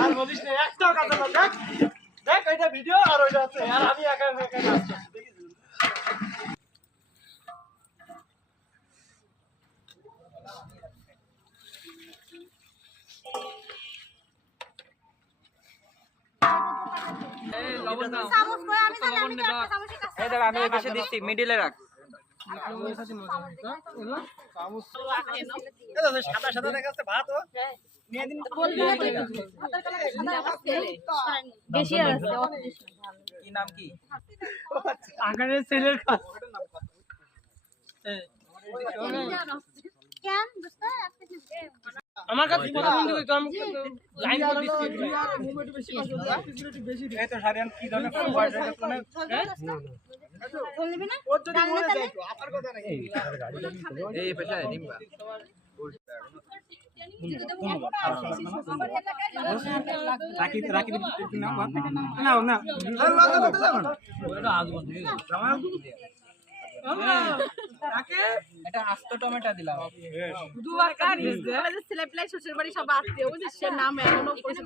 আর বলিস না একটাও কাজ না দেখ দেখ এটা ভিডিও আর ওইটা হচ্ছে আর আমি একা একা নাচ করছি দেখি এই লবণ দাও চামচ কই আমি জানি আমি একটা চামচের কাছে এই দেখ আমি এই পাশে দিচ্ছি মিডলে রাখ সাদা সাদা দেখাচ্ছে ভাত ও নিয়ে দিন বেশি আছে কি নাম কি আগানের ছেলের কাজ কেন দোস্ত আমার কাছে কথা বলতে কই আমি লাইন করে দিচ্ছি আর মুভমেন্ট বেশি বেশি এই তো সারিয়ান কি ধরনের বয়স হয়ে গেছে বলবি না ওর যদি মনে যায় তো আপনার কথা নাকি এই পাশে নিম্বা রাখি রাখি না না না এটা আস্ত টমেটো দিলাম দুবার কার ছেলে প্লাই শ্বশুর বাড়ি সব আত্মীয় বুঝিস সে নাম এখনো পয়সা